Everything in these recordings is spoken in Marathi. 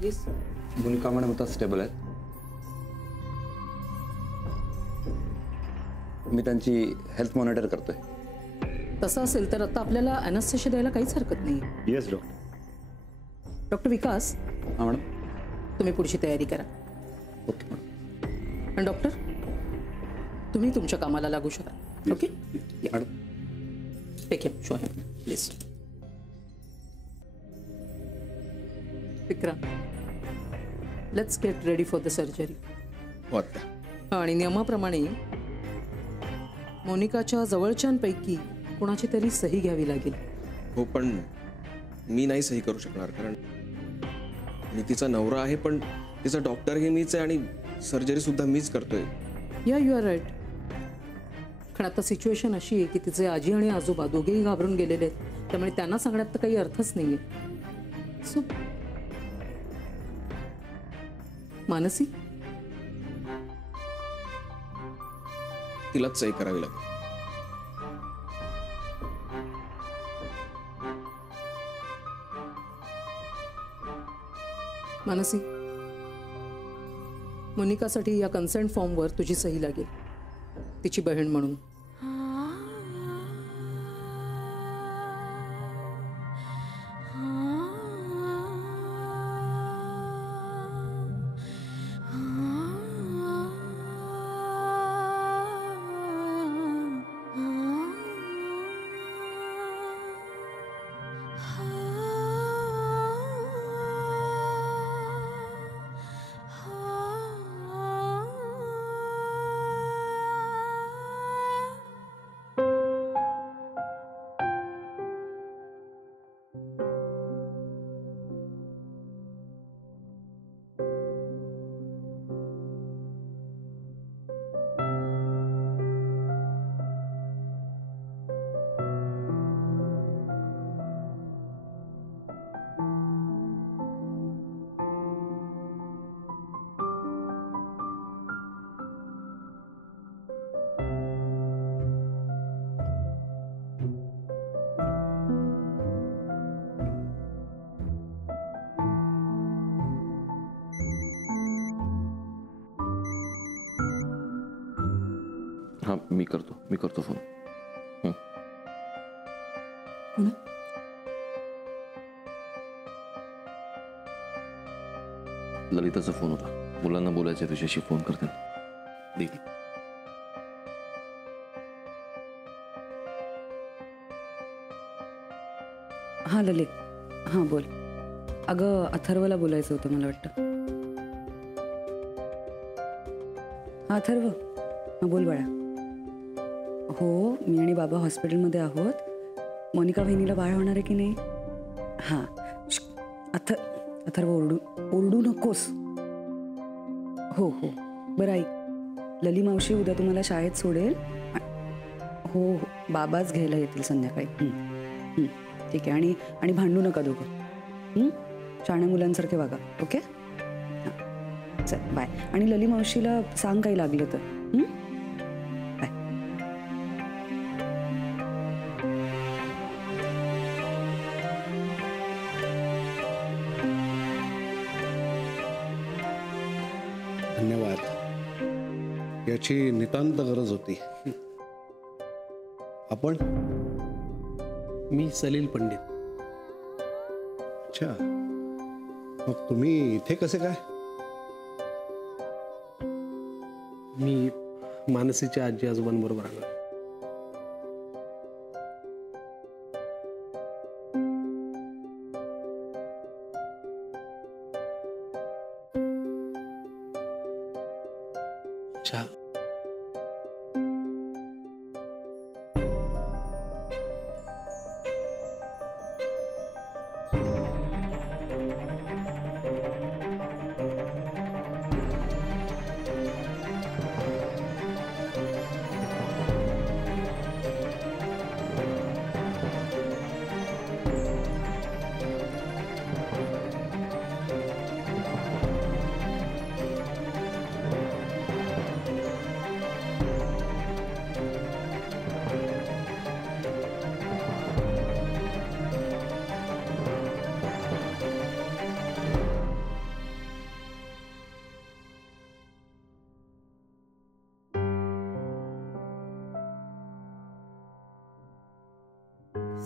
येस मोनिका मॅडम आता स्टेबल आहेत. मी त्यांची हेल्थ मॉनिटर करतोय. तसं असेल तर आता आपल्याला अॅनेस्थेशिया द्यायला काहीच हरकत नाही. Yes doctor. डॉक्टर विकास, हां मॅडम. तुम्ही पुढची तयारी करा. Okay madam. आणि डॉक्टर तुम्ही तुमच्या कामाला लागू शकाल. Okay madam. Take him, show him please. Vikram, let's get ready for the surgery. आणि नियमाप्रमाणे मोनिकाच्या जवळच्यांपैकी कोणाची तरी सही घ्यावी लागेल. हो, पण मी नाही सही करू शकणार, कारण मी तिचा नवरा आहे, पण तिचा डॉक्टर हे मीच आहे आणि सर्जरी सुद्धा मीच करतोय. या यू आर राईट. कारण आता सिच्युएशन अशी आहे की तिचे आजी आणि आजोबा दोघेही घाबरून गेलेले आहेत, त्यामुळे त्यांना सांगण्यात तर काही अर्थच नाहीये. सो मानसी, तिलाच सही करावी लागेल. मानसी, मोनिकासाठी या कन्सेंट फॉर्मवर तुझी सही लागेल, तिची बहीण म्हणून. हां, मी करतो फोन. ललिताचा फोन होता. मुलांना बोलायचं तुझ्याशी, फोन करते. हां ललित, हां बोल. अगं अथर्वला बोलायचं होतं मला वाटतं. हां अथर्व, हां बोल बाळा. हो, मी आणि बाबा हॉस्पिटलमध्ये आहोत. मोनिका बहिणीला बाळ होणार आहे की नाही? हां अथर्व, ओरडू नकोस. हो हो बरं ऐक, लली मावशी उद्या तुम्हाला शाळेत सोडेल. हो हो, बाबाच घ्यायला येतील संध्याकाळी. ठीक आहे. आणि भांडू नका दोघं. शाळा मुलांसारखे वागा. ओके, हां चल बाय. आणि लली मावशीला सांग काही लागलं तर. बाय. धन्यवाद. याची नितांत गरज होती. आपण? मी सलील पंडित. अच्छा, मग तुम्ही इथे कसे काय? मी मानसीच्या आजी आजोबांबरोबर आलो. अच्छा,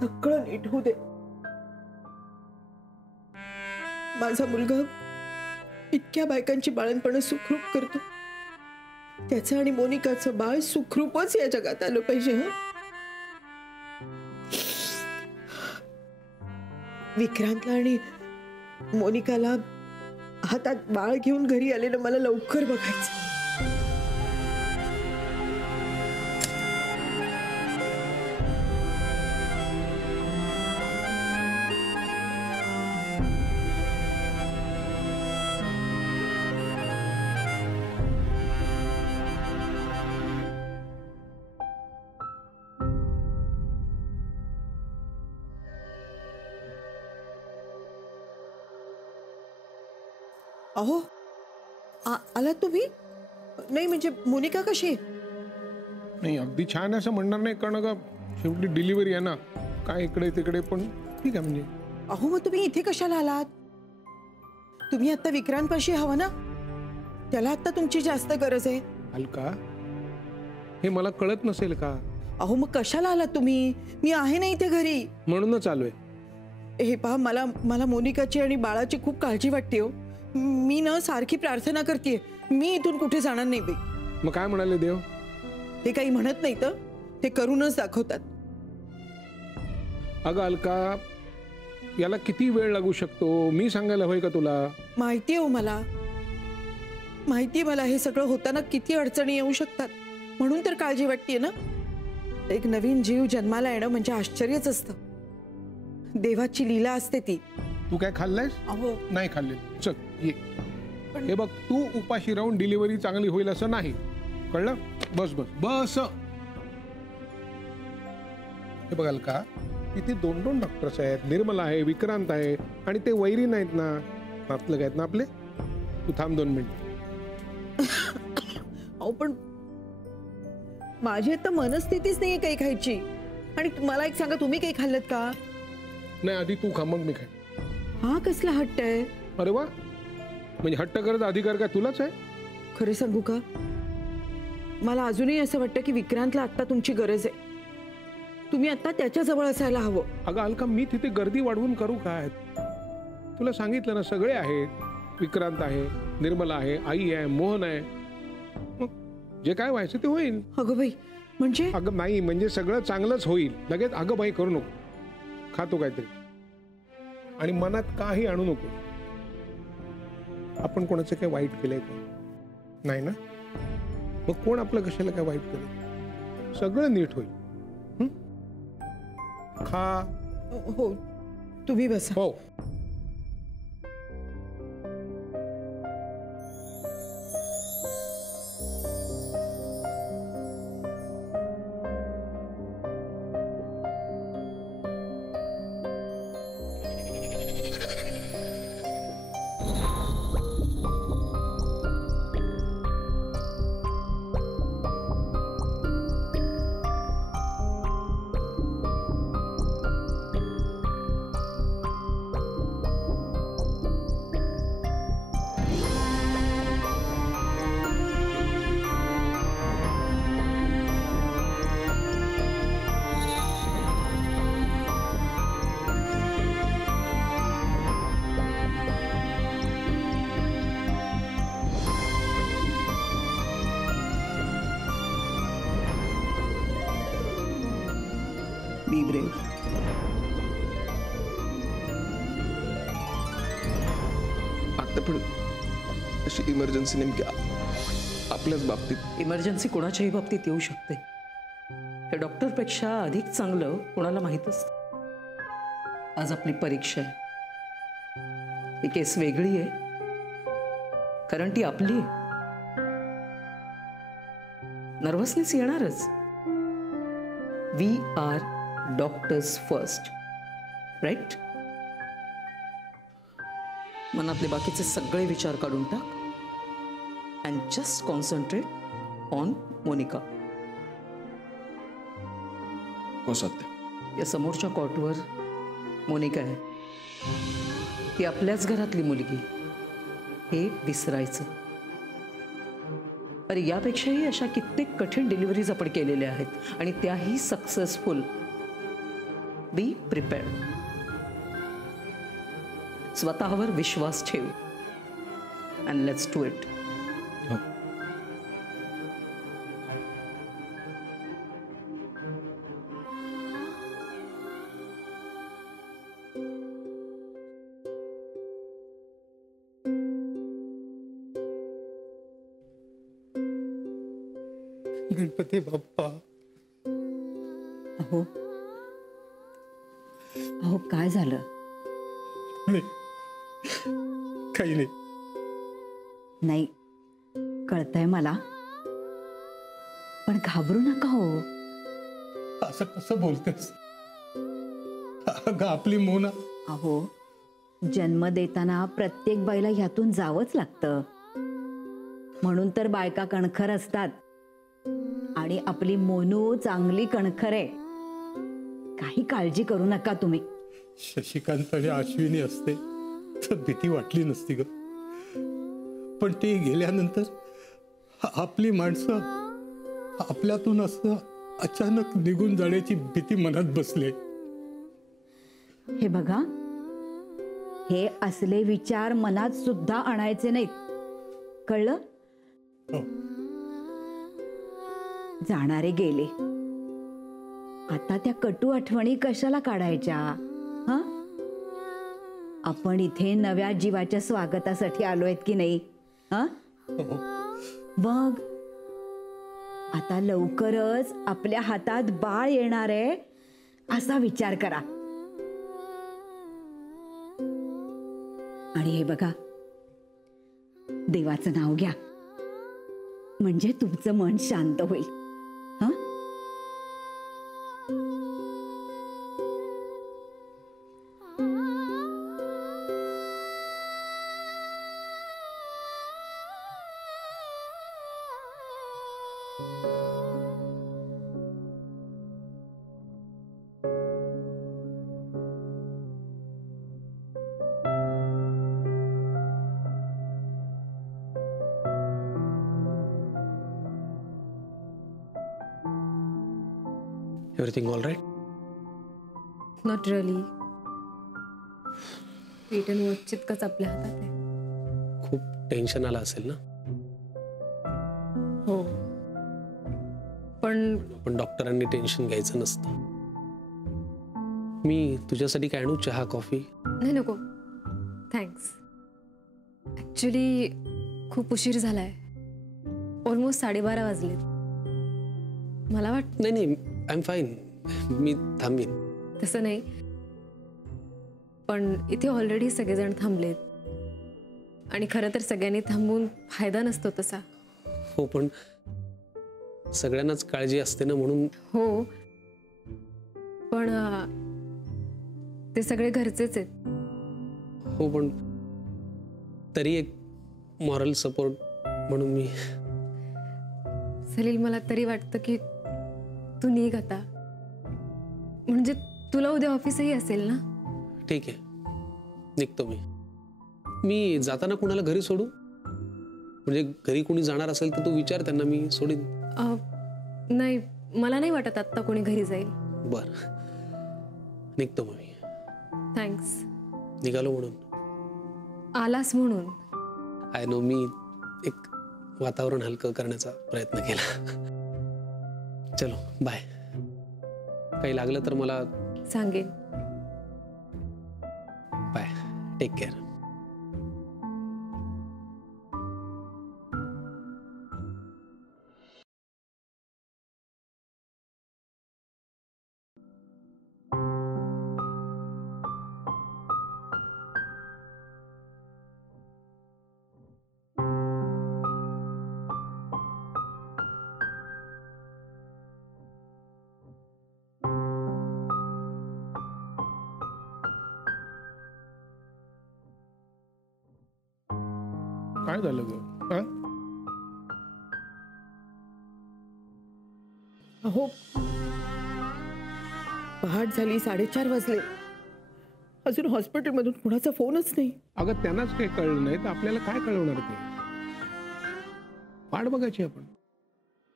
सगळं नीट होऊ दे. माझा मुलगा इतक्या बायकांची बाळणपण सुखरूप करतो. त्याचं आणि मोनिकाचं बाळ सुखरूपच या जगात आलं पाहिजे. विक्रांतला आणि मोनिकाला हातात बाळ घेऊन घरी आलेलं मला लवकर बघायचं. अहो आलात तुम्ही? नाही म्हणजे मोनिका कशी आहे? नाही अगदी छान असं म्हणणार नाही, कारण का शेवटी डिलिव्हरी आहे ना, काय इकडे तिकडे, पण ठीक आहे म्हणजे. अहो मग तुम्ही इथे कशाला आलात? तुम्ही आता विक्रांतपाशी हवं ना, त्याला आता तुमची जास्त गरज आहे. अलका, हे मला कळत नसेल का? अहो मग कशाला आलात तुम्ही? मी आहे ना इथे घरी. म्हणूनच आलोय. हे पहा, मला मोनिकाची आणि बाळाची खूप काळजी वाटते हो. मी ना सारखी प्रार्थना करते, मी इथून कुठे जाणार नाही बाई. मग काय म्हणाले देव? ते काही म्हणत नाही तर ते करूनच दाखवतात. अगं अलका, याला किती वेळ लागू शकतो मी सांगायला हवंय का तुला? माहिती आहे हो मला, माहिती मला हे सगळं होताना किती अडचणी येऊ शकतात, म्हणून तर काळजी वाटते ना. एक नवीन जीव जन्माला येणं म्हणजे आश्चर्यच असतं. देवाची लीला असते ती. तू काय खाल्लंयस? अहो नाही खाल्ले. चल ये. हे बघ, तू उपाशी राहून डिलिव्हरी चांगली होईल असं नाही, कळलं? बस बस बस. हे बघाल का, इथे 2 डॉक्टर्स आहेत, निर्मला आहे, विक्रांत आहे, आणि ते वैरी नाहीत ना, नातलग आहेत ना आपले. तू थांब 2 मिनिट. अहो पण माझी आता मनस्थितीच नाहीये काही खायची. आणि मला एक सांगा, तुम्ही काही खाल्लत का? नाही, आधी तू खा मग मी खाय. हा कसला हट्ट आहे? अरे वा, म्हणजे हट्ट करायचा अधिकार काय तुलाच आहे? खरं सांगू का, मला अजूनही असं वाटतं की विक्रांतला आता तुमची गरज आहे. तुम्ही आता त्याच्या जवळ असायला हवं. अगं अलका, मी तिथे गर्दी वाढवून करू काय? तुला सांगितलं ना, सगळे आहेत. विक्रांत आहे, निर्मला आहे, आई आहे, मोहन आहे. मग जे काय व्हायचं ते होईल. अगं बाई, म्हणजे? अगं नाही, म्हणजे सगळं चांगलंच होईल. लगेच अगं बाई करू नको. खातो काहीतरी आणि मनात काही आणू नको. आपण कोणाचं काही वाईट केलंय का? नाही ना. मग कोण आपलं कशाला काय वाईट केलं? सगळं नीट होईल. खा. हो, तुम्ही बसा. हो. Be brave. आता पण अशी इमर्जन्सी नेमकी आपल्याच बाबतीत? इमर्जन्सी कोणाच्याही बाबतीत येऊ शकते. हे डॉक्टरपेक्षा अधिक चांगलं कोणाला माहीत असतं. आज आपली परीक्षा आहे. ही केस वेगळी आहे कारण ती आपली आहे. नर्वसनेस येणारच. We are doctors first, right? मनातले बाकीचे सगळे विचार काढून टाक and just concentrate on Monica. हो सत्य. या समोरच्या कॉटवर मोनिका आहे. ती आपल्याच घरातली मुलगी, हे विसरायचं. अरे यापेक्षाही अशा कित्येक कठीण डिलिव्हरीज आपण केलेल्या आहेत आणि त्याही सक्सेसफुल. बी प्रिपेअर्ड. स्वतःवर विश्वास ठेव and let's do it. Ganpati Bappa. अहो अहो काय झालं? काही नाही. नाही कळतंय मला, पण घाबरू नका हो. असं कसं बोलतेस? अगं आपली मोना. अहो जन्म देताना प्रत्येक बाईला ह्यातून जावंच लागतं, म्हणून तर बायका कणखर असतात. आणि आपली मोनू चांगली कणखर आहे. काही काळजी करू नका तुम्ही. शशिकांत आणि अश्विनी असते तर भीती वाटली नसती ग. पण ते गेल्यानंतर आपली माणसं आपल्यातून असं अचानक निघून जाण्याची भीती मनात बसले. हे बघा, हे असले विचार मनात सुद्धा आणायचे नाहीत, कळलं? हो. जाणारे गेले, आता त्या कटू आठवणी कशाला काढायच्या? हा, आपण इथे नव्या जीवाच्या स्वागतासाठी आलोय की नाही? हा, मग आता लवकरच आपल्या हातात बाळ येणार आहे असा विचार करा. आणि हे बघा, देवाचं नाव घ्या, म्हणजे तुमचं मन शांत होईल. हा, everything all right? Not really. Wait and watch तितकंच आपल्या हातात आहे. खूप टेन्शन आलं असेल ना? हो, पण पण डॉक्टरांनी टेन्शन घ्यायचं नसतं. मी तुझ्यासाठी काय आणू? चहा, कॉफी? नाही नको, थँक्स. ॲक्च्युली खूप उशीर झालाय, ऑलमोस्ट 12:30 वाजलेत. मला नाही नाही, आय एम फाईन, मी थांबेन. तसं नाही, पण इथे ऑलरेडी सगळेजण थांबलेत आणि खरं तर सगळ्यांनी थांबून फायदा नसतो तसा. हो, पण सगळ्यांनाच काळजी असते ना, म्हणून. हो, पण ते सगळे घरचेच आहेत. हो, पण तरी एक मॉरल सपोर्ट म्हणून मी. सलील, मला तरी वाटतं की तू निघ आता, म्हणजे तुला उद्या ऑफिसही असेल ना. ठीक आहे, निघतो मी. मी जाताना कुणाला घरी सोडू? म्हणजे घरी कोणी जाणार असेल तर तू विचार त्यांना, मी सोडीन. नाही, मला नाही वाटत आत्ता कोणी घरी जाईल. बर, निघतो मग मी. थँक्स. निघालो म्हणून? आलास म्हणून. आय नो, मी एक वातावरण हलकं करण्याचा प्रयत्न केला. चलो, बाय. काही लागलं तर मला सांगेन. Bye, take care. काय झालं ग? हा? अहो, पहाट झाली, 4:30 वाजले, अजून हॉस्पिटलमधून कुणाचा फोनच नाही. अगं त्यांनाच काही कळलं नाही तर आपल्याला काय कळवणार ते? वाट बघायची आपण.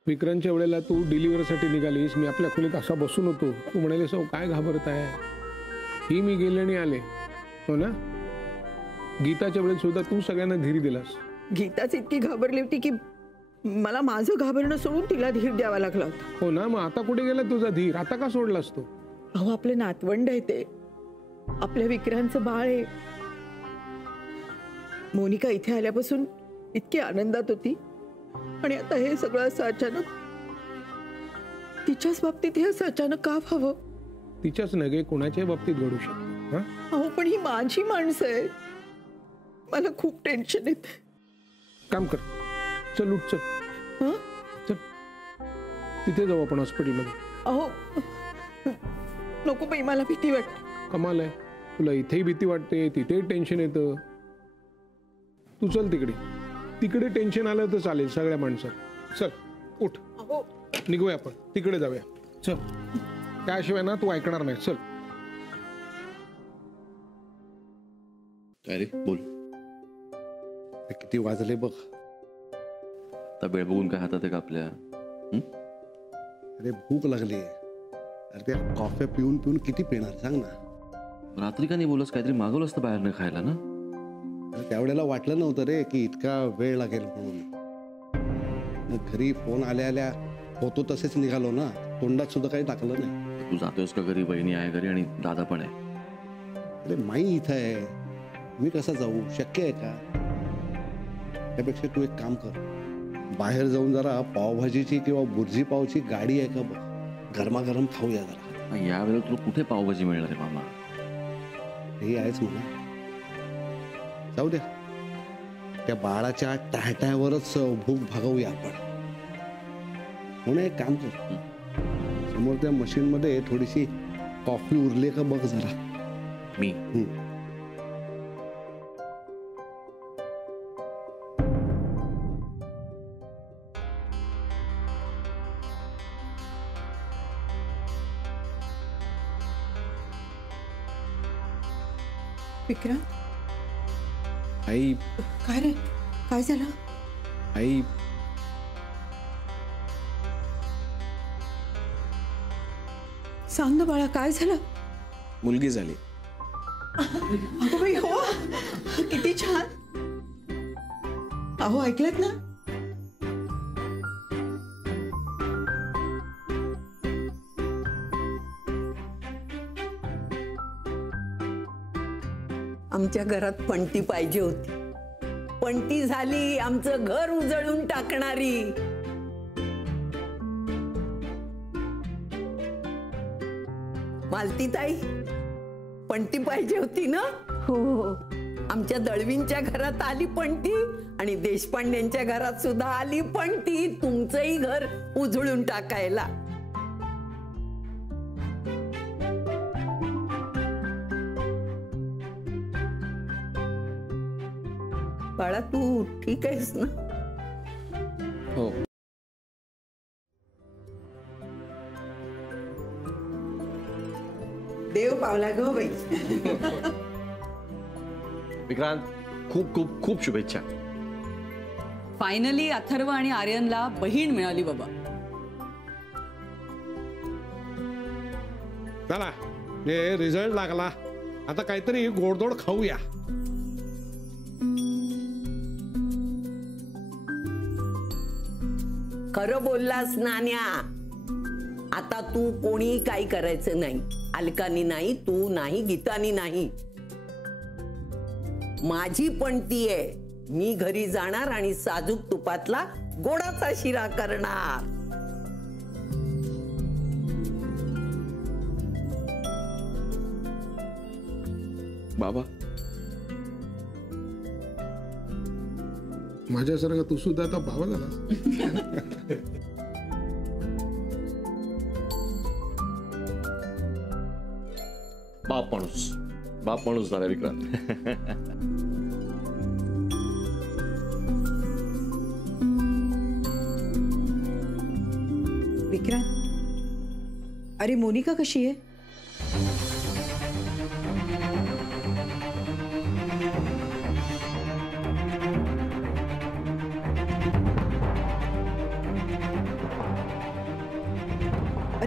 विक्रांतच्या वेळेला तू डिलिव्हरीसाठी निघालीस, मी आपल्या खोलीत असा बसून होतो, तू म्हणाले सौ काय घाबरत आहे, ही मी गेले आणि आले, हो ना. गीताच्या वेळेस सुद्धा तू सगळ्यांना धीर दिलास. गीताच इतकी घाबरली होती की मला माझं घाबरणं सोडून तिला धीर द्यावा लागला होता. हो ना, मग आता कुठे गेला तुझा धीर, आता का सोडलास तू. अहो आपले नातवंड आहे ते, आपल्या विक्रांतचं बाळ आहे. मोनिका इथे आल्यापासून इतकी आनंदात होती आणि आता हे सगळं असं अचानक, तिच्याच बाबतीत हे असं अचानक का व्हावं. तिच्याच नगे कोणाच्याही बाबतीत घडू शकतो. अहो पण ही माझी माणसं आहे, मला खूप टेन्शन येते. काम कर, चल उठ, चल हं? चल तिथे जाऊ आपण हॉस्पिटलमध्ये. अहो नको बाई, मला भीती वाटते. कमाल आहे, तुला इथेही भीती वाटते, तिथेही टेन्शन येतं. तू चल तिकडे, तिकडे टेन्शन आलं तर चालेल सगळ्या माणसात. चल उठ, अहो निघूया आपण, तिकडे जाऊया. चल, त्याशिवाय ना तू ऐकणार नाही. चल. काय रे बोल. किती वाजले बघ. आता वेळ बघून काय हातात आहे का आपल्या. अरे भूक लागली. अरे त्या कॉफी पिऊन पिऊन किती पिणार सांग ना. रात्री का नाही बोलस, काहीतरी मागवलं असतं बाहेरनं खायला ना. अरे त्यावेळेला वाटलं नव्हतं रे की इतका वेळ लागेल म्हणून. मग घरी फोन आल्या आल्या होतो तसेच निघालो ना, तोंडात सुद्धा काही टाकलं नाही. तू जातोयस का घरी, बहिणी आहे घरी आणि दादा पण आहे. अरे माई इथं आहे, मी कसं जाऊ, शक्य आहे का. त्यापेक्षा तू एक काम कर, बाहेर जाऊन जरा पावभाजीची किंवा बुर्जी पावची गाडी आहे का बघ, गरमागरम खाऊया जरा. यावेळेला तुला कुठे पावभाजी मिळणार आहे मामा. हे आहेच म्हणा. जाऊ द्या, त्या बाळाच्या टाहट्यावरच भूक भागवूया आपण. म्हणून एक काम कर, समोर त्या मशीन मध्ये थोडीशी कॉफी उरली का बघ जरा. मी विक्रांत, आई, काय रे, काय झालं. आई, सांग ना बाळा, काय झालं. मुलगी झाली. अगं बाई, हो, किती छान. अहो ऐकलत ना. आमच्या घरात पणती पाहिजे होती, पणती झाली आमचं घर उजळून टाकणारी. मालतीताई, पणती पाहिजे होती ना. हो, आमच्या दळवींच्या घरात आली पणती आणि देशपांड्यांच्या घरात सुद्धा आली पणती, तुमचंही घर उजळून टाकायला. बाळा, तू ठीक आहेस ना. हो. देव पावला ग बाई. विक्रांत, खूप खूप खूप शुभेच्छा. फायनली अथर्व आणि आर्यनला बहीण मिळाली बाबा. चला, हे रिझल्ट लागला, आता काहीतरी गोडधोड खाऊया. खरं बोललास नान्या. आता तू कोणी काही करायचं नाही. अलकानी नाही, तू नाही, गीतानी नाही. माझी पणती आहे. मी घरी जाणार आणि साजूक तुपातला गोडाचा शिरा करणार. बाबा, माझ्यासारखा तू सुद्धा आता भावा झाला. बाप माणूस झाला विक्रांत. विक्रांत, अरे मोनिका कशी आहे.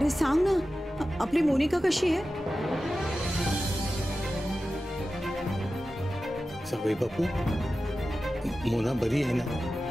सांग ना, आपली मोनिका कशी आहे? जावई बापू, मोना बरी आहे ना?